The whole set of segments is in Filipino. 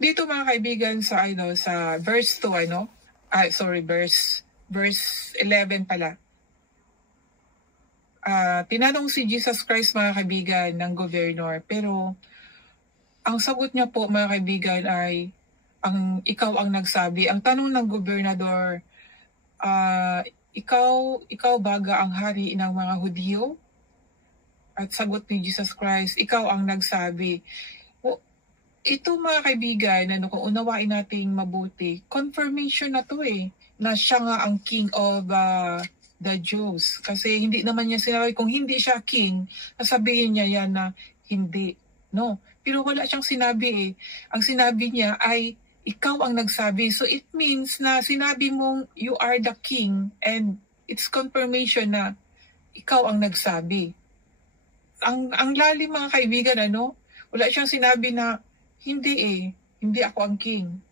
dito mga kaibigan sa sa verse 2 verse 11 pala. Tinanong si Jesus Christ mga kaibigan ng gobernador, pero ang sagot niya po mga kaibigan ay ikaw ang nagsabi. Ang tanong ng gobernador, ikaw baga ang hari ng mga Hudyo? At sagot ni Jesus Christ, ikaw ang nagsabi. Ito mga kaibigan, kung unawain nating mabuti, confirmation na to na siya nga ang king of the Jews. Kasi hindi naman niya sinabi, kung hindi siya king, sasabihin niya yan na hindi. No. Pero wala siyang sinabi Ang sinabi niya ay, ikaw ang nagsabi. So it means na sinabi mong you are the king and it's confirmation na ikaw ang nagsabi. Ang lalim mga kaibigan, wala siyang sinabi na hindi hindi ako ang king.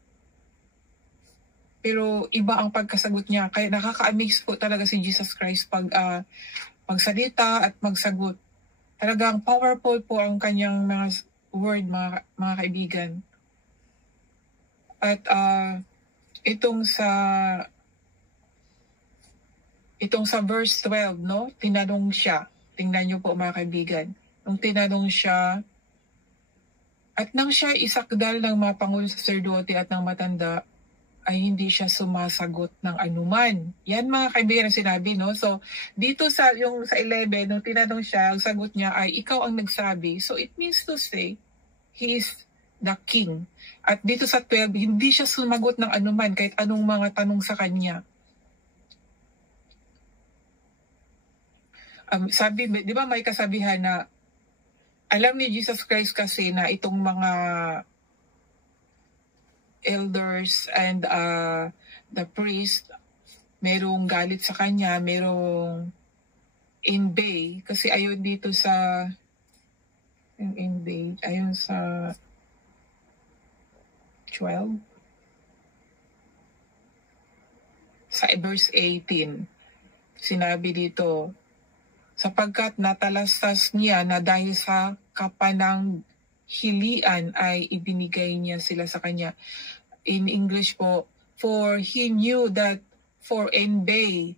Pero iba ang pagkasagot niya. Kaya nakaka-amaze po talaga si Jesus Christ pag magsalita at magsagot. Talagang powerful po ang kanyang mga word, mga kaibigan. At itong sa verse 12, tinanong siya. Tingnan niyo po mga kaibigan. Nung tinanong siya, at nang siya isakdal ng mga pangulong saserdote at ng matanda, ay hindi siya sumasagot ng anuman. Yan mga kaibigan ang sinabi, So, dito sa 11, nung tinanong siya, ang sagot niya ay, ikaw ang nagsabi. So, it means to say, he is the king. At dito sa 12, hindi siya sumagot ng anuman kahit anong mga tanong sa kanya. Sabi, di ba may kasabihan na, alam ni Jesus Christ kasi na itong mga elders and the priest, merong galit sa kanya, merong envy, kasi ayon dito sa ayon sa 12, sa verse 18, sinabi dito, sapagkat natalastas niya na dahil sa kapananghilian ay ibinigay niya sila sa kanya. In English po, for he knew that for envy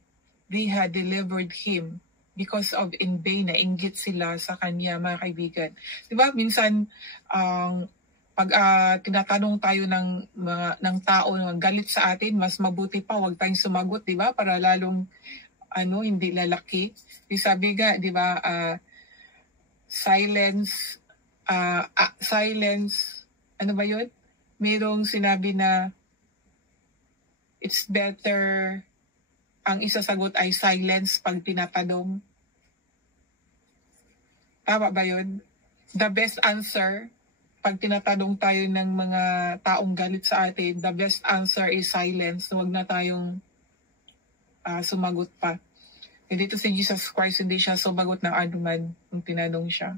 they had delivered him. Because of envy, nainggit sila sa kanya, mga kaibigan. Diba, minsan, pag tinatanong tayo ng tao na galit sa atin, mas mabuti pa, huwag tayong sumagot, diba? Para lalong hindi lalaki. Sabi nga, di ba, silence, ano ba yun? Mayroong sinabi na it's better, ang isasagot ay silence pag tinatanong. Tama ba yun? The best answer, pag tinatanong tayo ng mga taong galit sa atin, the best answer is silence. Huwag na tayong sumagot pa. E dito si Jesus Christ, hindi siya sumagot ng anuman nung tinanong siya.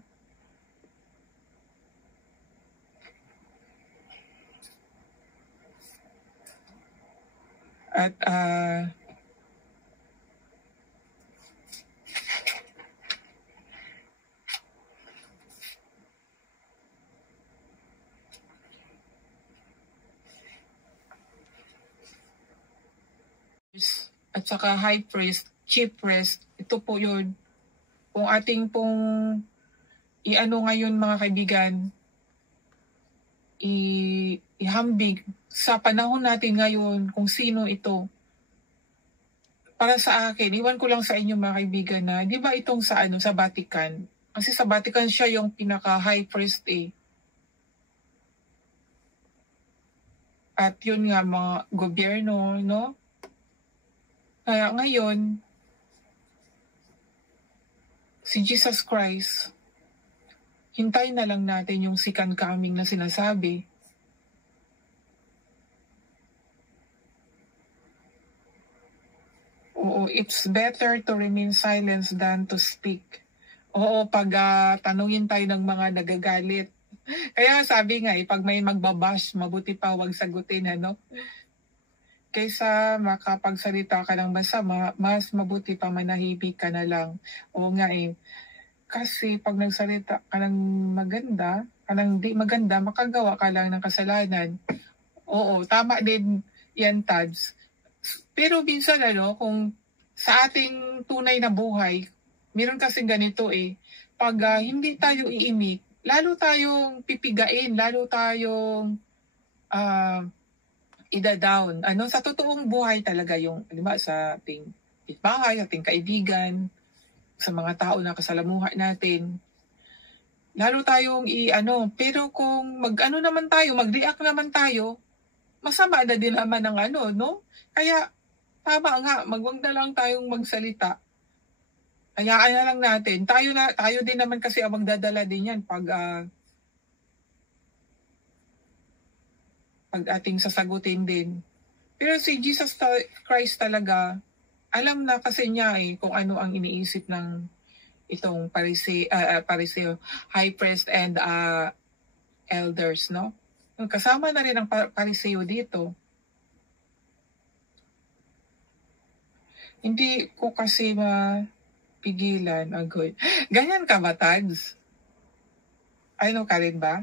At saka high priest, chief priest, ito po yun. Kung ating pong ngayon mga kaibigan, ihambig sa panahon natin ngayon kung sino ito. Para sa akin, iwan ko lang sa inyo mga kaibigan na, di ba itong sa Vatican? Kasi sa Vatican siya yung pinaka-high priest At yun nga mga gobyerno, Kaya ngayon, si Jesus Christ, hintayin na lang natin yung second coming na sinasabi. Oo, it's better to remain silent than to speak. Oo, pag tanungin tayo ng mga nagagalit. Kaya sabi nga, pag may magbabash, mabuti pa wag sagutin, Kaysa makapagsalita ka ng masama, mas mabuti pa manahimik ka na lang. Oo nga Kasi pag nagsalita ka ng maganda, kanang di maganda, makagawa ka lang ng kasalanan. Oo, tama din yan, Tads. Pero minsan kung sa ating tunay na buhay, meron kasing ganito pag hindi tayo iimik, lalo tayong pipigain, lalo tayong ida-down. Sa totoong buhay talaga yung, diba, sa ating bahay, ating kaibigan, sa mga tao na kasalamuha natin, lalo tayong pero kung mag-react naman tayo, masama na din naman ng no? Kaya, tama nga, magwag na lang tayong magsalita. Hayaan na lang natin. Tayo din naman kasi ang magdadala din yan pag ating sasagutin din. Pero si Jesus Christ talaga, alam na kasi niya kung ano ang iniisip ng itong Pariseo, high priest and elders, no? Kasama na rin ang Pariseo dito. Hindi ko kasi mapigilan. Agoy. Ganyan ka ba, Tads? Ano ka rin ba?